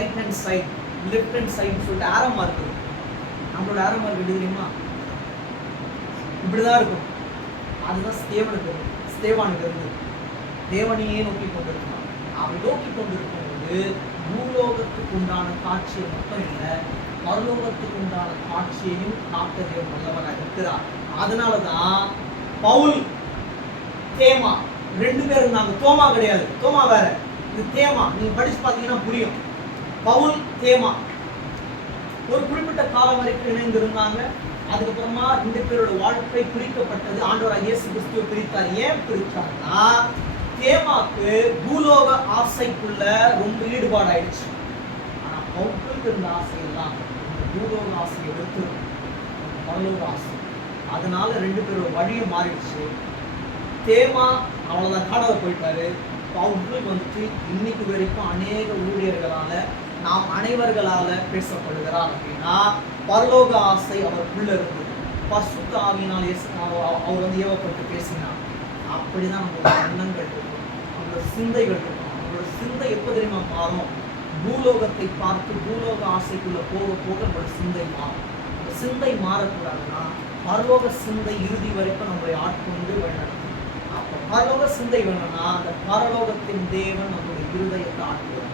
Right hand side left hand side சொல்லிட்டு arrow mark நம்மளோட ஆரோ mark எப்படி தெரியுமா? இப்படிதான் இருக்கும். அதுதான் ஸ்தேவனுக்கு ஸ்தேவானுக்கு இருந்து. தேவனையே நோக்கி கொண்டிருக்கிறான். அவன் நோக்கி கொண்டிருக்கும்போது பூலோகத்துக்கு உண்டான காட்சியை மட்டும் இல்லை பரலோகத்துக்கு உண்டான காட்சியையும் காக்க தேவன் வல்லவராக இருக்கிறார். அதனால தான் பவுல் தேமா ரெண்டு பேரும் இருந்தாங்க தோமா கிடையாது. தோமா வேற. இது தேமா. நீங்க படிச்சு பார்த்தீங்கன்னா புரியும். பவுல் தேமா. ஒரு குறிப்பிட்ட காலம் வரைக்கும் இணைந்திருந்தாங்க. அதுக்கப்புறமா ரெண்டு பேரோட வாழ்க்கை பிரிக்கப்பட்டது. ஆண்டவராக இயேசு கிறிஸ்துவ பிரித்தார். ஏன் பிரித்தார்னா தேமாக்கு பூலோக ஆசைக்குள்ள ரொம்ப ஈடுபாடு ஆயிடுச்சு ஆனால் பவுலுக்கு இருந்த ஆசையெல்லாம் இந்த பூலோக ஆசையை எடுத்து பரலோக ஆசை. அதனால ரெண்டு பேரோட வழியும் மாறிடுச்சு. தேமா அவ்வளோதான் காணாத போயிட்டாரு. பவுலுக்கு வந்துட்டு இன்னைக்கு வரைக்கும் அநேக ஊழியர்களால் நாம் அனைவர்களால் பேசப்படுகிறார் அப்படின்னா பரலோக ஆசை அவருக்குள்ள இருந்தது. பசுத்த ஆவியினால் அவர் அவர் வந்து ஏவப்பட்டு பேசினார். அப்படிதான் நம்மளோட எண்ணங்கள் இருக்கும். நம்மளோட சிந்தைகள் இருக்கும். நம்மளோட சிந்தை எப்போ தெரியுமா மாறும்? பூலோகத்தை பார்த்து பூலோக ஆசைக்குள்ள போக போக நம்மளோட சிந்தை மாறும். அந்த சிந்தை மாறக்கூடாதுன்னா பரலோக சிந்தை இறுதி வரைக்கும் நம்மளை ஆட்கொண்டு வழிநடத்தும் அப்போ பரலோக சிந்தை வேணும்னா அந்த பரலோகத்தின் தேவன் நம்மளுடைய இருதயத்தை ஆட்கொள்ளும்